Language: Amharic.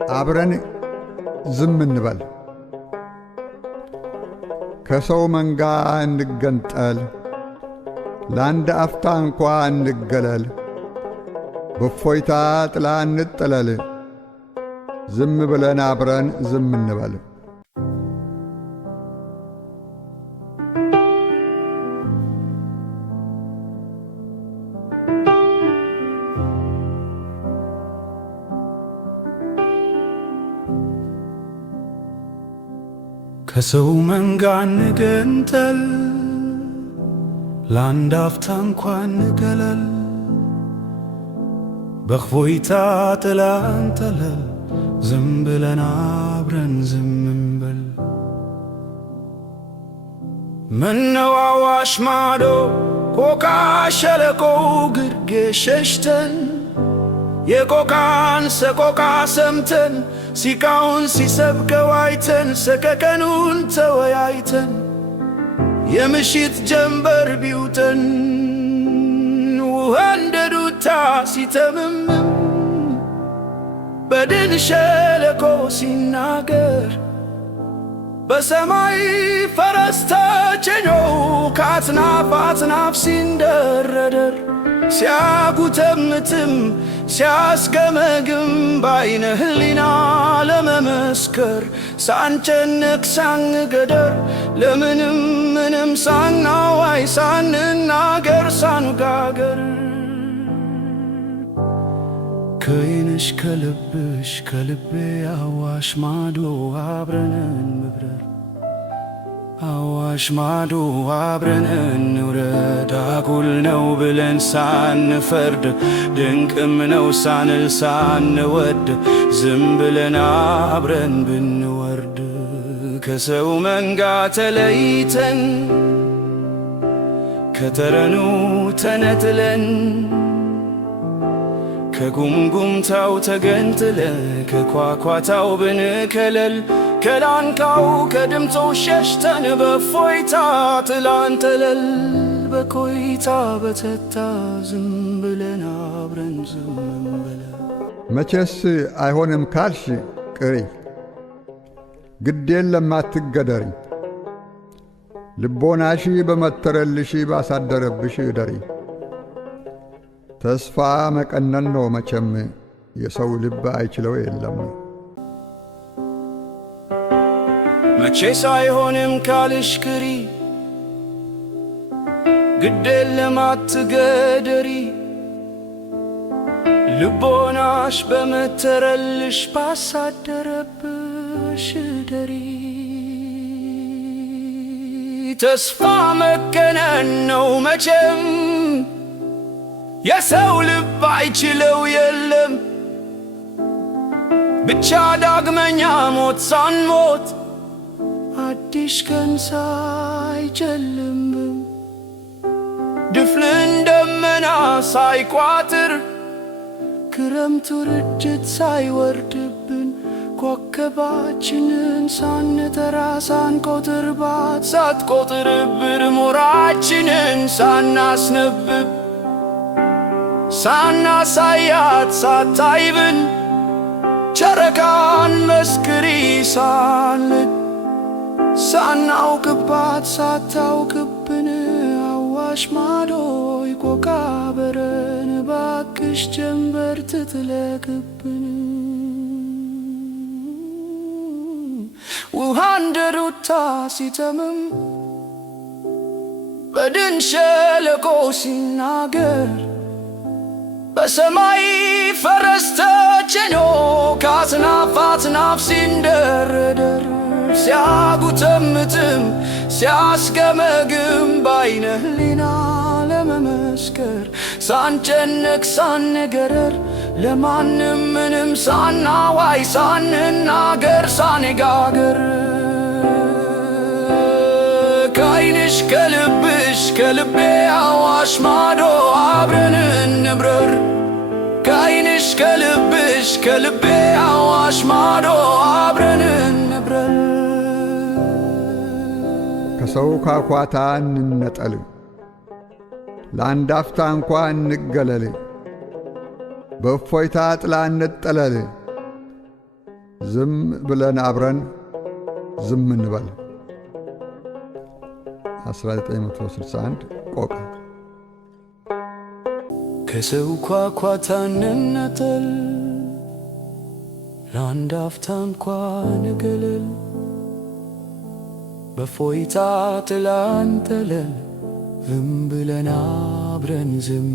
አብረን ዝም እንበል ከሰው መንጋ እንገንጠል ለአንድ አፍታ እንኳ እንገለል በእፎይታ ጥላ እንጠለል ዝም ብለን አብረን ዝም እንበል ከሰው መንጋ እንገንጠል ለአንድ አፍታ እንኳን እንገለል በእፎይታ ጥላ እንጠለል ዝም ብለን አብረን ዝም እንበል ምነው አዋሽ ማዶ ኮካ ሸለቆው ግርጌ ሸሽተን የኮካን ሰቆቃ ሰምተን ሲቃውን ሲሰብከው አይተን ሰቀቀኑን ተወያይተን የምሽት ጀንበር ቢውጠን ውሃ እንደ ዱታ ሲተምምም በድን ሸለቆ ሲናገር በሰማይ ፈረስ ተጭኖ ከአትናፍ አትናፍ ሲንደረደር ሲያጉተምትም ሲያስገመግም ባይነ ህሊና ለመመስከር ሳንጨነቅ ሳንገደር ለምንም ምንም ሳናዋይ ሳንናገር ሳንጋገር ከይንሽ ከልብሽ ከልቤ አዋሽ ማዶ አብረን እንብረር አዋሽ ማዶ አብረን እንውረድ አጉል ነው ብለን ሳንፈርድ ድንቅም ነው ሳንል ሳንወድ ዝም ብለን አብረን ብንወርድ ከሰው መንጋ ተለይተን ከተረኑ ተነጥለን ከጉምጉምታው ተገንጥለን ከኳኳታው ብንከለል ከላንቃው ከድምፁ ሸሽተን በእፎይታ ጥላ እንጠለል በኮይታ በተታ ዝም ብለን አብረን ዝም እንበል መቼስ አይሆንም ካልሽ ቅሪ ግድ የለም አትገደሪ ልቦናሽ በመተረልሽ ባሳደረብሽ እደሪ ተስፋ መቀነን ነው መቼም የሰው ልብ አይችለው የለም መቼስ አይሆንም ካልሽ ቅሪ ግድ የለም አትገደሪ ልቦናሽ በመተረልሽ ባሳደረብሽ እደሪ ተስፋ መቀነን ነው መቼም የሰው ልብ አይችለው የለም ብቻ ዳግመኛ ሞት ሳንሞት አዲስ ቀን ሳይጨልም ድፍን ደመና ሳይቋጥር ክረምቱ ርጅት ሳይወርድብን ኮከባችንን ሳንጠራ ሳንቆጥርባት ሳትቆጥርብር ሞራችንን ሳናስነብብ ሳናሳያት ሳታይብን ጨረቃን መስክሪ ሳንል ሳናውቅባት ሳታውቅብን አዋሽ ማዶ ይቆቃ በረን ባክሽ ጀንበር ትጥለቅብን ውሃ እንደ ሩታ ሲተምም በድን ሸለቆ ሲናገር በሰማይ ፈረስ ተጭኖ ከአትናፍ አትናፍ ሲንደረደር ሲያጉተምትም ሲያስገመግም ባይነ ህሊና ለመመስከር ሳንጨነቅ ሳንገረር ለማንም ምንም ሳናዋይ ሳንናገር ሳንጋገር ከዓይንሽ ከልብሽ ከልቤ አዋሽ ማዶ አብረን እንብረር ከዓይንሽ ከልብሽ ከልቤ አዋሽ ማዶ አብረን እንብረር ከሰው ካኳታ እንነጠል ለአንድ አፍታ እንኳ እንገለል በእፎይታ ጥላ እንጠለል ዝም ብለን አብረን ዝም እንበል። 1961 ቆቀ። ከሰው ኳኳታ እንነጠል፣ ለአንድ አፍታ እንኳን ገለል፣ በፎይታ ጥላ እንጠለል፣ ዝም ብለን አብረን ዝም